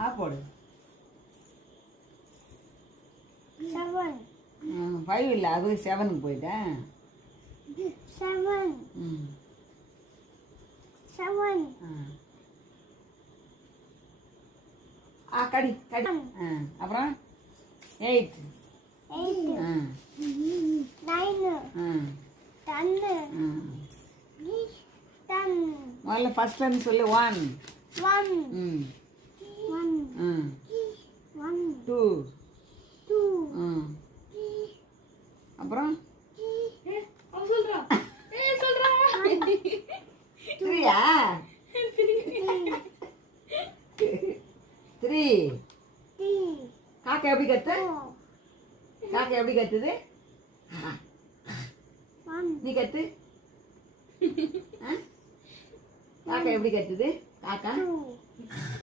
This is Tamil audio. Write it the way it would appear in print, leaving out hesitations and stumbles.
ஆ போடு. 7 5 இல்லை, அது 7க்கு போயிட்டேன். 7 ம் 7 கடி கடி. அப்புறம் 8 8 9 10 10 முதல்ல ஃபர்ஸ்ட்லேருந்து சொல்லு. 1 1 ம் 1 2 2 அப்புறம் சொல்றா 3யா 3 காக்கா எப்படி கத்து? காக்கா எப்படி கத்துது? நீ கத்து. காக்கா எப்படி கத்துது? காக்கா